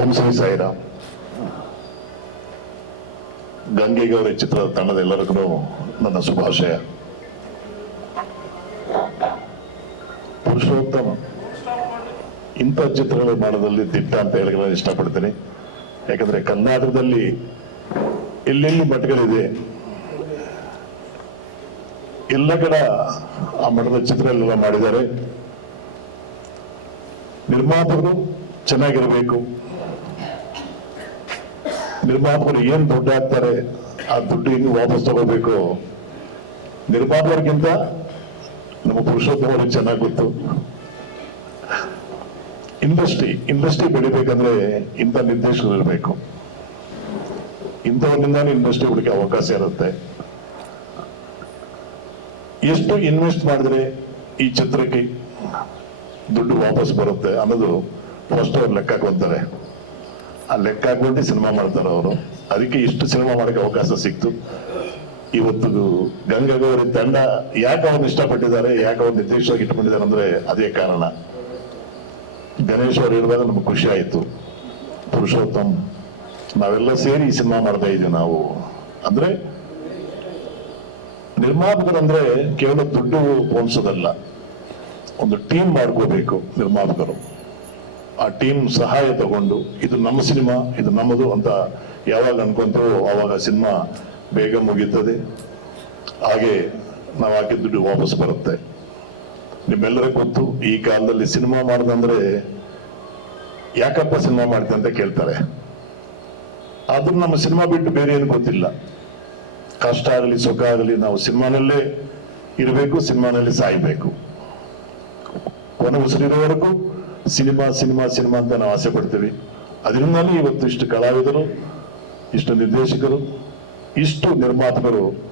ಓಂ ಶ್ರೀ ಸಾಯಿರಾಮ್ ಗಂಗೆಗೌರಿ ಚಿತ್ರದ ತಂಡದ ಎಲ್ಲರಿಗೂ ನನ್ನ ಶುಭಾಶಯ. ಪುರುಷೋತ್ತಮ, ಇಂಥ ಚಿತ್ರಗಳು ಮಾಡೋದಲ್ಲಿ ದಿಟ್ಟ ಅಂತ ಹೇಳಿ ನಾನು ಇಷ್ಟಪಡ್ತೀನಿ. ಯಾಕಂದ್ರೆ ಕರ್ನಾಟಕದಲ್ಲಿ ಎಲ್ಲೆಲ್ಲಿ ಮಠಗಳಿದೆ, ಎಲ್ಲ ಕಡೆ ಆ ಮಠದ ಚಿತ್ರ ಮಾಡಿದ್ದಾರೆ. ನಿರ್ಮಾಪಕರು ಚೆನ್ನಾಗಿರಬೇಕು. ನಿರ್ಮಾಪಕರು ಏನ್ ದುಡ್ಡು ಹಾಕ್ತಾರೆ ಆ ದುಡ್ಡು ಇನ್ನು ವಾಪಸ್ ತಗೋಬೇಕು? ನಿರ್ಮಾಪಕರಿಗಿಂತ ನಮ್ಮ ಪುರುಷೋತ್ತಮರಿಗೆ ಚೆನ್ನಾಗಿ ಗೊತ್ತು. ಇಂಡಸ್ಟ್ರಿ ಇಂಡಸ್ಟ್ರಿ ಬೆಳಿಬೇಕಂದ್ರೆ ಇಂಥ ನಿರ್ದೇಶಕರು ಇರಬೇಕು. ಇಂಥವರಿಂದಾನೇ ಇಂಡಸ್ಟ್ರಿ ಹುಡುಕಿ ಅವಕಾಶ ಇರುತ್ತೆ. ಎಷ್ಟು ಇನ್ವೆಸ್ಟ್ ಮಾಡಿದ್ರೆ ಈ ಚಿತ್ರಕ್ಕೆ ದುಡ್ಡು ವಾಪಸ್ ಬರುತ್ತೆ ಅನ್ನೋದು ಫಸ್ಟ್ ಅವ್ರು ಲೆಕ್ಕ ಹಾಕೊಂತಾರೆ. ಆ ಲೆಕ್ಕ ಹಾಕೊಂಡು ಸಿನಿಮಾ ಮಾಡ್ತಾರೆ ಅವರು. ಅದಕ್ಕೆ ಇಷ್ಟು ಸಿನಿಮಾ ಮಾಡಕ್ಕೆ ಅವಕಾಶ ಸಿಕ್ತು. ಇವತ್ತು ಗಂಗಗೌರಿ ತಂಡ ಯಾಕೆ ಅವ್ರನ್ನ ಇಷ್ಟಪಟ್ಟಿದ್ದಾರೆ, ಯಾಕೆ ಅವ್ರು ನಿರ್ದೇಶವಾಗಿ ಇಟ್ಕೊಂಡಿದ್ದಾರೆ ಅಂದ್ರೆ ಅದೇ ಕಾರಣ. ಗಣೇಶ್ ಅವರು ಹೇಳಿದಾಗ ನಮ್ಗೆ ಖುಷಿ ಆಯ್ತು. ಪುರುಷೋತ್ತಮ್, ನಾವೆಲ್ಲ ಸೇರಿ ಈ ಸಿನಿಮಾ ಮಾಡ್ತಾ ಇದೀವಿ ನಾವು. ಅಂದ್ರೆ ನಿರ್ಮಾಪಕರಂದ್ರೆ ಕೇವಲ ದುಡ್ಡು ಪೋಣಿಸೋದಲ್ಲ ಒಂದು ಟೀಮ್ ಮಾಡ್ಕೋಬೇಕು ನಿರ್ಮಾಪಕರು. ಆ ಟೀಮ್ ಸಹಾಯ ತಗೊಂಡು, ಇದು ನಮ್ಮ ಸಿನಿಮಾ, ಇದು ನಮ್ಮದು ಅಂತ ಯಾವಾಗ ಅನ್ಕೊಂತಾರೋ ಅವಾಗ ಸಿನಿಮಾ ಬೇಗ ಮುಗೀತದೆ ಹಾಗೆ ನಾವು ಹಾಕಿದ ದುಡ್ಡು ವಾಪಸ್ ಬರುತ್ತೆ. ನಿಮ್ಮೆಲ್ಲರಿಗೂ ಗೊತ್ತು, ಈ ಕಾಲದಲ್ಲಿ ಸಿನಿಮಾ ಮಾಡಿದಂದ್ರೆ ಯಾಕಪ್ಪ ಸಿನಿಮಾ ಮಾಡ್ತೆ ಅಂತ ಕೇಳ್ತಾರೆ. ಆದ್ರೂ ನಮ್ಮ ಸಿನಿಮಾ ಬಿಟ್ಟು ಬೇರೆ ಏನು ಗೊತ್ತಿಲ್ಲ. ಕಷ್ಟ ಆಗಲಿ, ಸುಖ ಆಗಲಿ, ನಾವು ಸಿನಿಮಾನಲ್ಲೇ ಇರಬೇಕು, ಸಿನಿಮಾನಲ್ಲಿ ಸಾಯ್ಬೇಕು. ಕೊನೆ ಉಸಿರಿರೋವರೆಗೂ ಸಿನಿಮಾ ಸಿನಿಮಾ ಸಿನಿಮಾ ಅಂತ ನಾವು ಆಸೆ ಪಡ್ತೀವಿ. ಅದರಿಂದಲೇ ಇವತ್ತು ಇಷ್ಟು ಕಲಾವಿದರು, ಇಷ್ಟು ನಿರ್ದೇಶಕರು, ಇಷ್ಟು ನಿರ್ಮಾಪಕರು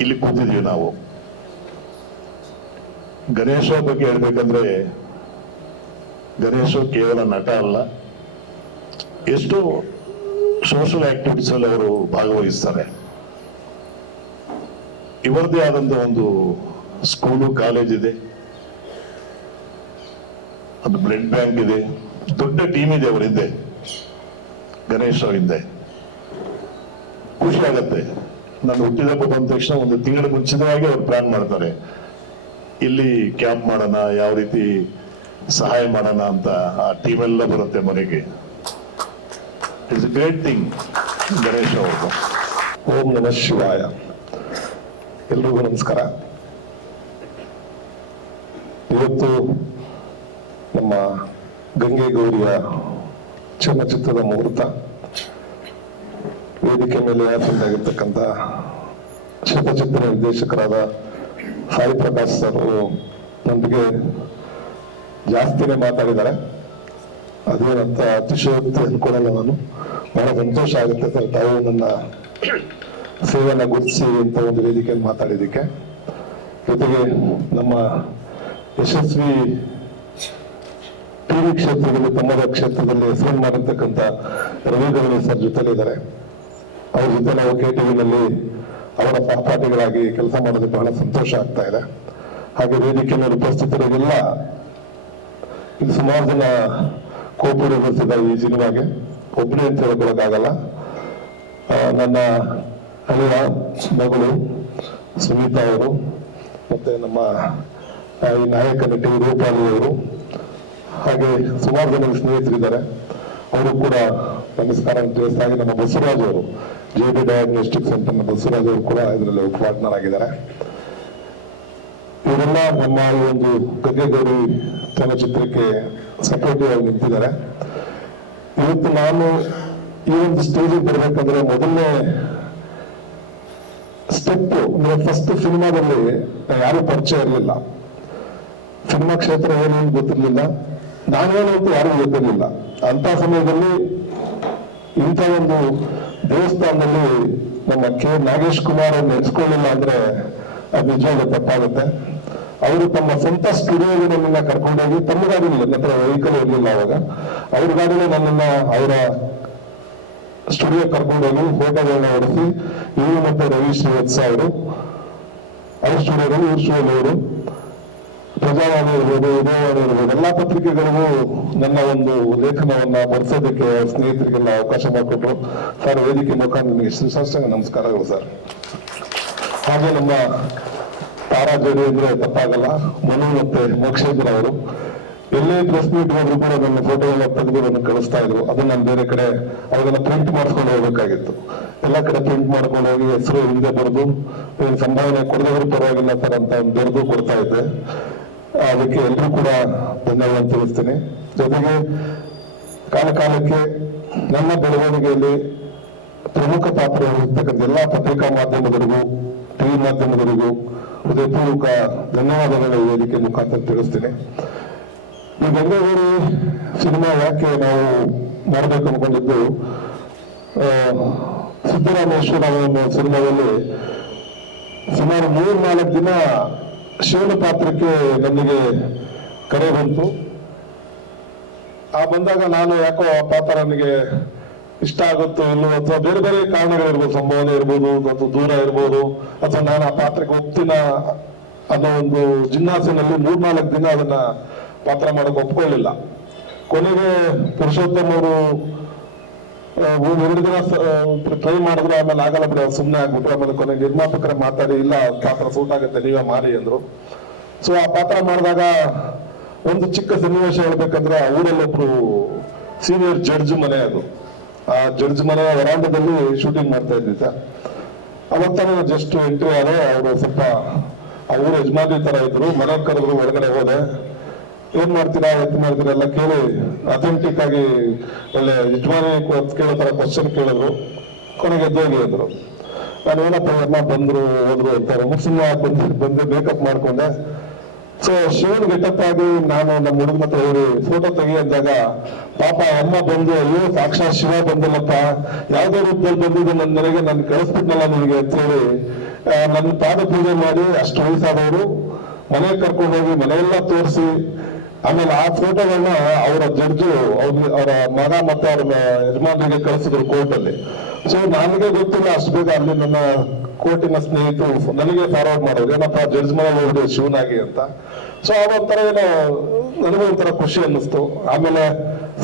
ಇಲ್ಲಿ ಕೂತಿದ್ದೀವಿ ನಾವು. ಗಣೇಶ ಬಗ್ಗೆ ಹೇಳ್ಬೇಕಂದ್ರೆ, ಗಣೇಶ ಕೇವಲ ನಟ ಅಲ್ಲ, ಎಷ್ಟು ಸೋಷಲ್ ಆಕ್ಟಿವಿಟೀಸ್ ಅಲ್ಲಿ ಅವರು ಭಾಗವಹಿಸ್ತಾರೆ. ಇವರದೇ ಆದಂತ ಒಂದು ಸ್ಕೂಲು ಕಾಲೇಜ್ ಇದೆ. ಒಂದು ಬ್ಲಡ್ ಬ್ಯಾಂಕ್ ಇದೆ. ದೊಡ್ಡ ಟೀಮ್ ಇದೆ ಅವರ ಹಿಂದೆ ಗಣೇಶ್ ಅವ್ರ ಹಿಂದೆ ಖುಷಿ ಆಗತ್ತೆ. ನಾನು ಹುಟ್ಟಿದಬ್ಬ ಬಂದ ತಕ್ಷಣ ಒಂದು ತಿಂಗಳ ಮುಂಚಿತವಾಗಿ ಅವ್ರು ಪ್ಲಾನ್ ಮಾಡ್ತಾರೆ. ಇಲ್ಲಿ ಕ್ಯಾಂಪ್ ಮಾಡೋಣ, ಯಾವ ರೀತಿ ಸಹಾಯ ಮಾಡೋಣ ಅಂತ ಆ ಟೀಮ್ ಎಲ್ಲ ಬರುತ್ತೆ ಮನೆಗೆ. ಇಟ್ಸ್ ಗ್ರೇಟ್ ಥಿಂಗ್ ಗಣೇಶ್ ಅವರು ಓಂ ನಮಃ ಶಿವಾಯ. ಎಲ್ರಿಗೂ ನಮಸ್ಕಾರ. ಇವತ್ತು ಗಂಗೆ ಗೌರಿಯ ಚಲನಚಿತ್ರದ ಮುಹೂರ್ತ. ವೇದಿಕೆ ಮೇಲೆ ಆಸೀನರಾಗಿರ್ತಕ್ಕಂಥ ಶತಚಿತ್ರ ನಿರ್ದೇಶಕರಾದ ಸಾಯಿ ಪ್ರಕಾಶ್ ಸರ್ ನಮಗೆ ಜಾಸ್ತಿನೇ ಮಾತಾಡಿದ್ದಾರೆ. ಅದೇನಂತ ಅತಿಶಯೋಕ್ತಿ ಅನ್ಕೊಳ್ಳಲ್ಲ ನಾನು. ಬಹಳ ಸಂತೋಷ ಆಗುತ್ತೆ ಸರ್ ತಾವು ನನ್ನ ಸೇವೆಯನ್ನ ಗುರುತಿಸಿ ಅಂತ ಒಂದು ವೇದಿಕೆಯಲ್ಲಿ ಮಾತಾಡಿದ್ದಕ್ಕೆ. ಜೊತೆಗೆ ನಮ್ಮ ಯಶಸ್ವಿ ಟಿವಿ ಕ್ಷೇತ್ರದಲ್ಲಿ ತಮ್ಮದ ಕ್ಷೇತ್ರದಲ್ಲಿ ಹೆಸರು ಮಾಡಿರ್ತಕ್ಕಂಥ ರವಿಗೌಡ ಸರ್ ಜೊತೆಲಿದ್ದಾರೆ. ಅವ್ರ ಜೊತೆ ನಾವು ಕೆ ಟಿವಿನಲ್ಲಿ ಅವರ ಸಹಪಾಠಿಗಳಾಗಿ ಕೆಲಸ ಮಾಡೋದು ಬಹಳ ಸಂತೋಷ ಆಗ್ತಾ ಇದೆ. ಹಾಗೆ ವೇದಿಕೆಯಲ್ಲಿ ಉಪಸ್ಥಿತರಿಗೆಲ್ಲ ಇಲ್ಲಿ ಸುಮಾರು ಜನ ಕೋಪುರಗೊಳಿಸಿದ್ದಾರೆ ಈ ಸಿನಿಮಾಗೆ. ಒಬ್ಬನೇ ಅಂತ ಹೇಳ್ಕೊಳಕ್ಕಾಗಲ್ಲ ನನ್ನ ಅಳಿಯ ಮಗಳು ಸುನೀತಾ ಅವರು, ಮತ್ತೆ ನಮ್ಮ ಈ ನಾಯಕ ನಟಿ ರೂಪಾಲಿ ಅವರು. ಹಾಗೆ ಸುಮಾರು ಜನ ಸ್ನೇಹಿತರಿದ್ದಾರೆ. ಅವರು ಕೂಡ ನಮಸ್ಕಾರ ತಿಳಿಸಾಗಿ ನಮ್ಮ ಬಸವರಾಜ್ ಅವರು J D diagnostic centre Basavaraj ಅವರು ಕೂಡ ಇದರಲ್ಲಿ ಪಾರ್ಟ್ನರ್ ಆಗಿದ್ದಾರೆ. ಇವರೆಲ್ಲ ನಮ್ಮ ಈ ಒಂದು ಗಂಗೆಗೌರಿ ಚಲನಚಿತ್ರಕ್ಕೆ ಸಪೋರ್ಟಿವ್ ಆಗಿ ನಿಂತಿದ್ದಾರೆ. ಇವತ್ತು ನಾನು ಈ ಒಂದು ಸ್ಟೇಜಿಗೆ ಬರಬೇಕಂದ್ರೆ ಮೊದಲನೇ ಸ್ಟೆಪ್ ಅಂದ್ರೆ ಫಸ್ಟ್ ಸಿನಿಮಾದಲ್ಲಿ ಯಾರು ಪರಿಚಯ ಇರಲಿಲ್ಲ. ಸಿನಿಮಾ ಕ್ಷೇತ್ರ ಏನೇನು ಗೊತ್ತಿರ್ಲಿಲ್ಲ. ನಾನೇನು ಅಂತ ಯಾರು ಹೇಳ್ತಿರ್ಲಿಲ್ಲ. ಅಂತ ಸಮಯದಲ್ಲಿ ಇಂಥ ಒಂದು ದೇವಸ್ಥಾನದಲ್ಲಿ ನಮ್ಮ ಕೆ ನಾಗೇಶ್ ಕುಮಾರ್ ಅವ್ರು ನೆನೆಸ್ಕೊಳ್ಳಿಲ್ಲ ಅಂದ್ರೆ ಅದು ನಿಜವಾದ ತಪ್ಪಾಗುತ್ತೆ. ಅವರು ತಮ್ಮ ಸ್ವಂತ ಸ್ಟುಡಿಯೋಗೆ ನನ್ನನ್ನ ಕರ್ಕೊಂಡೋಗಿ ತಮ್ಮ ಹತ್ರ ವೆಹಿಕಲ್ ಇರಲಿಲ್ಲ ಅವಾಗ. ಅವ್ರ ನನ್ನನ್ನ ಅವರ ಸ್ಟುಡಿಯೋ ಕರ್ಕೊಂಡೋಗಿ ಫೋಟೋಗಳನ್ನ ಹೊಡೆಸಿ, ಇವರು ಮತ್ತೆ ರವಿ ಶ್ರೀವತ್ಸ ಅವರು, ಅವ್ರ ಸ್ಟುಡಿಯೋಗಳು ಇವ್ರ ಅವರು. ಪ್ರಜಾವಾಣಿ ಇರ್ಬೋದು ಉದಯವಾಣಿ ಇರ್ಬೋದು ಎಲ್ಲಾ ಪತ್ರಿಕೆಗಳಿಗೂ ನನ್ನ ಒಂದು ಲೇಖನವನ್ನ ಬರೆಸೋದಕ್ಕೆ ಸ್ನೇಹಿತರಿಗೆಲ್ಲ ಅವಕಾಶ ಮಾಡಿಕೊಟ್ರು. ಸರ್, ವೇದಿಕೆ ಮುಖಾಂತರ ಶ್ರೀಸಾಷ್ಟಾಂಗ ನಮಸ್ಕಾರಗಳು ಸರ್. ಹಾಗೆ ನಮ್ಮ ತಾರಾ ಜೋಡಿ ಅಂದ್ರೆ ತಪ್ಪಾಗಲ್ಲ. ಮನು ಮತ್ತೆ ಮೋಕ್ಷೇಂದ್ರ ಅವರು. ಎಲ್ಲೇ ಪ್ರೆಸ್ ಮೀಟ್ ಹೋದ್ರು ಕೂಡ ನನ್ನ ಫೋಟೋ ಎಲ್ಲ ತೆಗೆದು ಕಳಿಸ್ತಾ ಇದ್ರು. ಅದನ್ನ ನಾನು ಬೇರೆ ಕಡೆ ಅವಾಗೆಲ್ಲ ಪ್ರಿಂಟ್ ಮಾಡಿಸ್ಕೊಂಡು ಹೋಗ್ಬೇಕಾಗಿತ್ತು. ಎಲ್ಲ ಕಡೆ ಪ್ರಿಂಟ್ ಮಾಡ್ಕೊಂಡು ಹೋಗಿ ಹೆಸರು ಹಿಂದೆ ಬರೆದು ಸಂಭಾವನೆ ಕೊಡದವರು ಪರವಾಗಿಲ್ಲ ಸರ್ ಅಂತ ಒಂದು ಬರೆದು ಕೊಡ್ತಾ ಇದ್ದೆ. ಅದಕ್ಕೆ ಎಲ್ಲರೂ ಕೂಡ ಧನ್ಯವಾದ ತಿಳಿಸ್ತೇನೆ. ಜೊತೆಗೆ ಕಾಲ ಕಾಲಕ್ಕೆ ನನ್ನ ಬೆಳವಣಿಗೆಯಲ್ಲಿ ಪ್ರಮುಖ ಪಾತ್ರ ವಹಿಸ್ತಕ್ಕಂಥ ಎಲ್ಲಾ ಪತ್ರಿಕಾ ಮಾಧ್ಯಮದವರಿಗೂ ಟಿವಿ ಮಾಧ್ಯಮದವರಿಗೂ ಹೃದಯಪೂರ್ವಕ ಧನ್ಯವಾದಗಳ ವೇದಿಕೆ ಮುಖಾಂತರ ತಿಳಿಸ್ತೇನೆ. ಈ ಬೆಂಗಳೂರು ಸಿನಿಮಾ ಯಾಕೆ ನಾವು ಮಾಡಬೇಕು ಅನ್ಕೊಂಡಿದ್ದು ಸಿದ್ದರಾಮೇಶ್ವರ ಸಿನಿಮಾದಲ್ಲಿ ಸುಮಾರು ಮೂರ್ ನಾಲ್ಕು ದಿನ ಶಿವನ ಪಾತ್ರಕ್ಕೆ ನನಗೆ ಕರೆ ಬಂತು. ಆ ಬಂದಾಗ ನಾನು ಯಾಕೋ ಆ ಪಾತ್ರ ನನಗೆ ಇಷ್ಟ ಆಗುತ್ತೋ ಇಲ್ಲೋ ಅಥವಾ ಬೇರೆ ಬೇರೆ ಕಾರಣಗಳಿರ್ಬೋದು, ಸಂಭಾವನೆ ಇರ್ಬೋದು, ಅಥವಾ ದೂರ ಇರ್ಬೋದು, ಅಥವಾ ನಾನು ಆ ಪಾತ್ರಕ್ಕೆ ಒಪ್ತಿನ ಅನ್ನೋ ಒಂದು ಜಿಜ್ಞಾಸಿನಲ್ಲಿ ಮೂರ್ನಾಲ್ಕು ದಿನ ಅದನ್ನ ಪಾತ್ರ ಮಾಡಕ್ ಒಪ್ಕೊಳ್ಳಿಲ್ಲ. ಕೊನೆಗೆ ಪುರುಷೋತ್ತಮ್ ಅವರು ಒಂದ್ ದಿನ ಟ್ರೈ ಮಾಡಿದ್ರು ಆಮೇಲೆ ಆಗಲ್ಲ ಬಿಡಿ, ಅವ್ರು ಸುಮ್ಮನೆ ಆಗ್ಬಿಟ್ರು ಆಮೇಲೆ ಕೊನೆ ನಿರ್ಮಾಪಕರ ಮಾತಾಡಿ, ಇಲ್ಲ ಪಾತ್ರ ಸೂಟ್ ಆಗುತ್ತೆ, ನೀವೇ ಮಾರಿ ಅಂದ್ರು. ಸೊ ಆ ಪಾತ್ರ ಮಾಡಿದಾಗ ಒಂದು ಚಿಕ್ಕ ಸನ್ನಿವೇಶ ಹೇಳ್ಬೇಕಂದ್ರೆ ಊರಲ್ಲೊಬ್ರು ಸೀನಿಯರ್ ಜಡ್ಜ್ ಮನೆ ಅದು. ಆ ಜಡ್ಜ್ ಮನೆ ವರಾಂಡದಲ್ಲಿ ಶೂಟಿಂಗ್ ಮಾಡ್ತಾ ಇದ್ದಿದ್ದ ಅವತ್ತ ಜಸ್ಟ್ ಎಂಟ್ರಿ ಆದ್ರೆ ಅವರು ಸ್ವಲ್ಪ, ಆ ಊರ ಯಜಮಾನಿ ತರ ಇದ್ರು ಮನೆ ಕರೆದ್ರು ಒಳಗಡೆ ಹೋದೆ. ಏನ್ ಮಾಡ್ತೀರಾ ಎತ್ ಮಾಡ್ತೀರಾ ಎಲ್ಲ ಕೇಳಿ ಅಥೆಂಟಿಕ್ ಆಗಿ ಒಳ್ಳೆ ಯಜಮಾನಿ ಕೇಳೋ ತರ ಕ್ವಶನ್ ಕೇಳಿದ್ರು. ಕೊನೆಗೆ ಎದ್ದೋಗಿ ಅಂದ್ರು. ನಾನು ಏನಪ್ಪ ಅಮ್ಮ ಬಂದ್ರು, ಹೋದ್ರು ಅಂತ ಮುಗಿಸಿನ ಬಂದು ಬಂದು ಮೇಕಪ್ ಮಾಡ್ಕೊಂಡೆ. ಸೊ ಶಿವನ್ ಗೆಟಪ್ ಆಗಿ ನಾನು ನಮ್ಮ ಹುಡುಗನ ಹತ್ರ ಹೋಗಿ ಫೋಟೋ ತೆಗಿ ಅಂದಾಗ, ಪಾಪ ಅಮ್ಮ ಬಂದು, ಅಯ್ಯೋ, ಸಾಕ್ಷಾತ್ ಶಿವ ಬಂದಿಲ್ಲಪ್ಪ. ಯಾವ್ದೋ ರೂಪದಲ್ಲಿ ಬಂದಿದ್ದು ನನ್ನ ನನಗೆ ನಾನು ಕಳಿಸ್ಬಿಟ್ನಲ್ಲ ನಿಮಗೆ ಅಂತ ಹೇಳಿ ನನ್ನ ಪಾದ ಪೂಜೆ ಮಾಡಿ ಅಷ್ಟು ವಯಸ್ಸಾದವರು ಮನೆಗೆ ಕರ್ಕೊಂಡು ಹೋಗಿ ಮನೆಯೆಲ್ಲ ತೋರಿಸಿ ಆಮೇಲೆ ಆ ಫೋಟೋಗಳನ್ನ ಅವರ ಜಡ್ಜು ಅವ್ರ, ಅವರ ಮಗ ಮತ್ತೆ ಅವ್ರ ಯಜಮಾನರಿಗೆ ಕಳಿಸಿದ್ರು ಕೋರ್ಟ್ ಅಲ್ಲಿ. ಸೊ ನನಗೆ ಗೊತ್ತಿಲ್ಲ ಅಷ್ಟು ಬೇಗ ಅಲ್ಲಿ ನನ್ನ ಕೋರ್ಟಿನ ಸ್ನೇಹಿತರು ನನಗೆ ಫಾರ್ವರ್ಡ್ ಮಾಡೋದು ಏನಪ್ಪ ಜಡ್ಜ್ ಮನೆ ಹೋಗಿದೆ ಶಿವನಾಗಿ ಅಂತ. ಸೊ ಒಂಥರ ಏನೋ, ನನಗೂ ಒಂಥರ ಖುಷಿ ಅನ್ನಿಸ್ತು. ಆಮೇಲೆ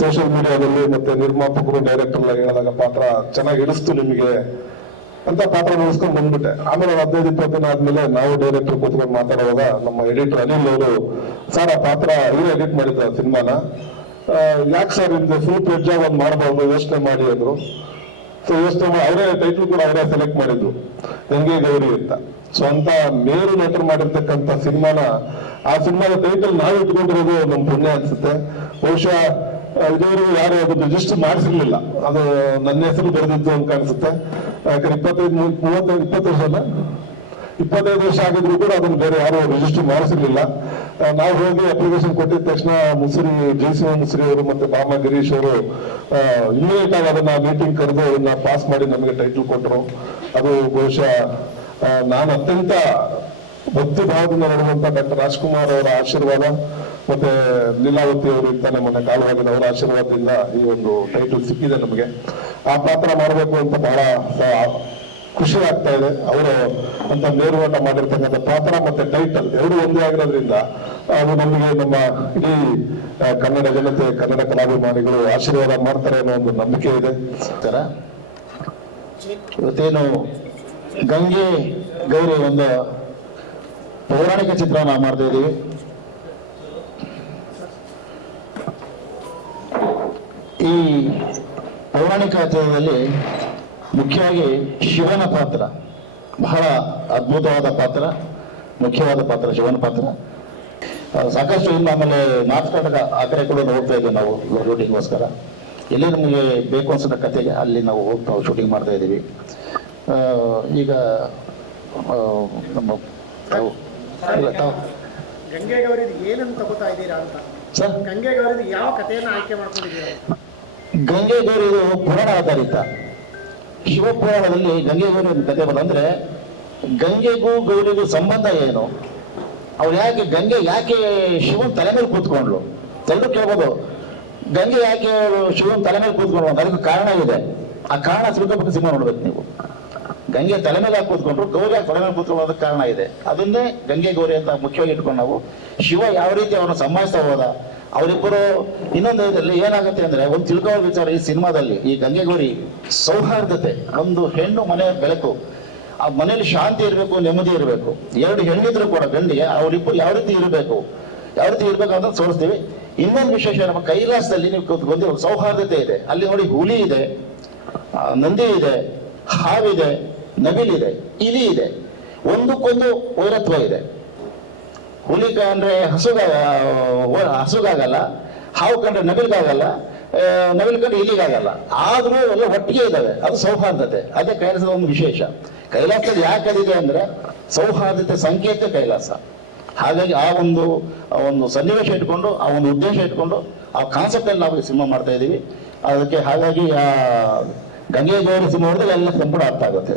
ಸೋಷಿಯಲ್ ಮೀಡಿಯಾದಲ್ಲಿ ಮತ್ತೆ ನಿರ್ಮಾಪಕರು ಡೈರೆಕ್ಟರ್ ಹೇಳಿದಾಗ ಪಾತ್ರ ಚೆನ್ನಾಗಿ ಇಳಿಸ್ತು ನಿಮಗೆ. ಅಂತ ಪಾತ್ರ ಮುಗಿಸ್ಕೊಂಡು ಬಂದ್ಬಿಟ್ಟೆ. ಆಮೇಲೆ ಹದಿನೈದು, ಇಪ್ಪತ್ತು ದಿನ ಆದ್ಮೇಲೆ ನಾವು ಡೈರೆಕ್ಟರ್ ಕೂತ್ಕೊಂಡು ಮಾತಾಡುವಾಗ ನಮ್ಮ ಎಡಿಟರ್ ಅನಿಲ್ ಅವರು, ಸರ್, ಆ ಪಾತ್ರ ಇವ್ರು ಎಡಿಟ್ ಮಾಡಿದ್ರ ಸಿನಿಮಾನ? ಯಾಕೆ ಸರ್ ನಿಮ್ದು ಫುಲ್ ಪ್ಲೆಜ್ ಒಂದು ಮಾಡಬಾರ್ದು, ಯೋಚನೆ ಮಾಡಿ, ಅಂದ್ರು. ಸೊ ಯೋಚನೆ ಮಾಡಿ, ಅವರೇ ಟೈಟ್ಲ್ ಕೂಡ ಅವರೇ ಸೆಲೆಕ್ಟ್ ಮಾಡಿದ್ರು ಹೆಂಗೆ ಗೌರಿ ಅಂತ. ಸೊ ಅಂತ ಮೇರು ನಟರು ಮಾಡಿರ್ತಕ್ಕಂಥ ಸಿನಿಮಾನ, ಆ ಸಿನಿಮಾದ ಟೈಟಲ್ ನಾವು ಇಟ್ಕೊಂಡಿರೋದು ನಮ್ ಪುಣ್ಯ ಅನ್ಸುತ್ತೆ. ಬಹುಶಃ ಇದುವರೆಗೂ ಯಾರು ಅದು ರಿಜಿಸ್ಟರ್ ಮಾಡಿಸಿರ್ಲಿಲ್ಲ ಅದು ನನ್ನ ಹೆಸರು ಬರೆದಿದ್ದು ಅಂತ ಕಾಣಿಸುತ್ತೆ ಯಾಕಂದ್ರೆ ಇಪ್ಪತ್ತೈದು ಮೂವತ್ತೈದು ಇಪ್ಪತ್ತು ವರ್ಷ ಅಲ್ಲ? ಇಪ್ಪತ್ತೈದು ವರ್ಷ ಆಗಿದ್ರು ಕೂಡ ಅದನ್ನ ಬೇರೆ ಯಾರು ರಿಜಿಸ್ಟರ್ ಮಾಡಿಸಿರ್ಲಿಲ್ಲ. ನಾವು ಹೋಗಿ ಅಪ್ಲಿಕೇಶನ್ ಕೊಟ್ಟಿದ ತಕ್ಷಣ ಮುಸುರಿ, ಜಯಸಿಂಹ ಮುಸುರಿ ಅವರು ಮತ್ತೆ ಬಾಮ ಗಿರೀಶ್ ಅವರು ಇಮಿಡಿಯೇಟ್ ಆಗಿ ಅದನ್ನ ಮೀಟಿಂಗ್ ಕರೆದು ಅದನ್ನ ಪಾಸ್ ಮಾಡಿ ನಮಗೆ ಟೈಟಲ್ ಕೊಟ್ಟರು ಅದು ಬಹುಶಃ ನಾನು ಅತ್ಯಂತ ಭಕ್ತಿ ಭಾವದಿಂದ ನೋಡುವಂತ ಡಾಕ್ಟರ್ ರಾಜ್ಕುಮಾರ್ ಅವರ ಆಶೀರ್ವಾದ. ಮತ್ತೆ ಲೀಲಾವತಿ ಅವರಿಂದ ನಮ್ಮನ್ನ ಮೊನ್ನೆ ಕಾಲವಾಗಿನ ಅವರ ಆಶೀರ್ವಾದದಿಂದ ಈ ಒಂದು ಟೈಟಲ್ ಸಿಕ್ಕಿದೆ ನಮಗೆ. ಆ ಪಾತ್ರ ಮಾಡಬೇಕು ಅಂತ ಬಹಳ ಖುಷಿ ಆಗ್ತಾ ಇದೆ. ಅವರು ಅಂತ ನೇರುವಾಟ ಮಾಡಿರ್ತಕ್ಕಂಥ ಪಾತ್ರ ಮತ್ತೆ ಟೈಟಲ್ ಎರಡು ಒಂದೇ ಆಗಿರೋದ್ರಿಂದ, ಅದು ನಮಗೆ ನಮ್ಮ ಇಡೀ ಕನ್ನಡ ಜನತೆ, ಕನ್ನಡ ಕಲಾಭಿಮಾನಿಗಳು ಆಶೀರ್ವಾದ ಮಾಡ್ತಾರೆ ಅನ್ನೋ ಒಂದು ನಂಬಿಕೆ ಇದೆ. ಇವತ್ತೇನು ಗಂಗೆ ಗೌರಿ ಒಂದು ಪೌರಾಣಿಕ ಚಿತ್ರವನ್ನು ಮಾಡ್ತಾ ಇದ್ದೀವಿ ಈ ಪೌರಾಣಿಕ ಕಥೆಯಲ್ಲಿ ಮುಖ್ಯವಾಗಿ ಶಿವನ ಪಾತ್ರ ಬಹಳ ಅದ್ಭುತವಾದ ಪಾತ್ರ ಮುಖ್ಯವಾದ ಪಾತ್ರ ಶಿವನ ಪಾತ್ರ. ಸಾಕಷ್ಟು ಇನ್ನು ಆಮೇಲೆ ನಾರ್ತ್ ಕರ್ನಾಟಕ ಆ ಕಡೆ ಕೂಡ ನೋಡ್ತಾ ಇದ್ದೀವಿ ನಾವು ಶೂಟಿಂಗ್ಗೋಸ್ಕರ. ಎಲ್ಲಿ ನಮಗೆ ಬೇಕು ಅನ್ಸಿದ ಕಥೆಗೆ ಅಲ್ಲಿ ನಾವು ಹೋಗ್ತಾ ಶೂಟಿಂಗ್ ಮಾಡ್ತಾ ಇದ್ದೀವಿ. ಈಗ ನಮ್ಮ ತಾವು ತಾವು. ಗಂಗೆಗೌರಿದು ಏನನ್ನು ತಗೋತಾ ಇದ್ದೀರಾ ಅಂತ? ಸರ್? ಗಂಗೆಗೌರಿದು ಯಾವ ಕಥೆಯನ್ನು ಆಯ್ಕೆ ಮಾಡ್ಕೊಂಡಿದ್ದೀರಾ? ಗಂಗೆ ಗೌರಿ ಇದು ಪುರಾಣ ಆಧಾರಿತ ಶಿವಪುರಾಣದಲ್ಲಿ ಗಂಗೆ ಗೌರಿ ಒಂದು ಕಥೆ ಬಂದ್ರೆ ಗಂಗೆಗೂ ಗೌರಿಗೂ ಸಂಬಂಧ ಏನು? ಅವ್ರು ಯಾಕೆ ಗಂಗೆ ಯಾಕೆ ಶಿವನ್ ತಲೆ ಮೇಲೆ ಕೂತ್ಕೊಂಡ್ಲು ಎಲ್ಲರೂ ಕೇಳ್ಬೋದು. ಗಂಗೆ ಯಾಕೆ ಶಿವನ್ ತಲೆ ಮೇಲೆ ಕೂತ್ಕೊಂಡ್ಲು ಅಂತ ಅದಕ್ಕೆ ಕಾರಣ ಇದೆ. ಆ ಕಾರಣ ತಿಳ್ಕೊಬೇಕು ಸಿನಿಮಾ ನೋಡ್ಬೇಕು ನೀವು. ಗಂಗೆ ತಲೆ ಮೇಲೆ ಕೂತ್ಕೊಂಡ್ರು? ಗೌರಿ ತಲೆ ಮೇಲೆ ಕೂತ್ಕೊಳ್ಳೋದಕ್ಕೆ ಕಾರಣ ಇದೆ. ಅದನ್ನೇ ಗಂಗೆ ಗೌರಿ ಅಂತ ಮುಖ್ಯವಾಗಿ ಇಟ್ಕೊಂಡು ನಾವು ಶಿವ ಯಾವ ರೀತಿ ಅವರನ್ನು ಸಂಭಾಯಿಸ್ತಾ ಹೋದ? ಅವರಿಬ್ಬರು ಇನ್ನೊಂದು ಇದರಲ್ಲಿ ಏನಾಗುತ್ತೆ ಅಂದ್ರೆ ಒಂದು ತಿಳ್ಕೊಳ್ಳೋ ವಿಚಾರ ಈ ಸಿನಿಮಾದಲ್ಲಿ, ಈ ಗಂಗೆ ಗೌರಿ ಸೌಹಾರ್ದತೆ, ಒಂದು ಹೆಣ್ಣು ಮನೆ ಬೆಳಕು, ಆ ಮನೆಯಲ್ಲಿ ಶಾಂತಿ ಇರಬೇಕು, ನೆಮ್ಮದಿ ಇರಬೇಕು. ಎರಡು ಹೆಣ್ಣಿದ್ರು ಕೂಡ ಗಂಡಿಗೆ ಅವರಿಬ್ಬರು ಯಾವ ರೀತಿ ಇರಬೇಕು, ಯಾವ ರೀತಿ ಇರಬೇಕು ಅಂತ ತೋರಿಸ್ತೀವಿ. ಇನ್ನೊಂದು ವಿಶೇಷ ನಮ್ಮ ಕೈಲಾಸದಲ್ಲಿ ನೀವು ಗೊತ್ತಿರುವ ಗೊತ್ತಿರೋ ಸೌಹಾರ್ದತೆ ಇದೆ. ಅಲ್ಲಿ ನೋಡಿ ಹುಲಿ ಇದೆ ನಂದಿ ಇದೆ, ಹಾವಿದೆ, ನವಿಲಿದೆ, ಇಲಿ ಇದೆ. ಒಂದಕ್ಕೊಂದು ವೈರತ್ವ ಇದೆ. ಹುಲಿ ಕಂಡ್ರೆ ಹಸುಗ ಹಸುಗಾಗಲ್ಲ, ಹಾವು ಕಂಡ್ರೆ ನವಿಲ್ಗಾಗಲ್ಲ ನವಿಲ್ ಕಂಡ್ರೆ ಇಲಿಗಾಗಲ್ಲ. ಆದ್ರೂ ಎಲ್ಲ ಒಟ್ಟಿಗೆ ಇದ್ದಾವೆ. ಅದು ಸೌಹಾರ್ದತೆ. ಅದೇ ಕೈಲಾಸದ ಒಂದು ವಿಶೇಷ. ಕೈಲಾಸದಲ್ಲಿ ಯಾಕೆ ಅದಿದೆ ಅಂದ್ರೆ ಸೌಹಾರ್ದತೆ ಸಂಕೇತ ಕೈಲಾಸ. ಹಾಗಾಗಿ ಆ ಒಂದು ಒಂದು ಸನ್ನಿವೇಶ ಇಟ್ಕೊಂಡು, ಆ ಒಂದು ಉದ್ದೇಶ ಇಟ್ಕೊಂಡು, ಆ ಕಾನ್ಸೆಪ್ಟ್ ಅಲ್ಲಿ ನಾವು ಸಿನಿಮಾ ಮಾಡ್ತಾ ಇದ್ದೀವಿ ಅದಕ್ಕೆ ಹಾಗಾಗಿ ಆ ಗಂಗೆ ಗೌರಿ ಸಿನಿಮಾ ನೋಡಿದ್ರೆ ಎಲ್ಲ ಸಂಪೂರ್ಣ ಅರ್ಥ ಆಗುತ್ತೆ.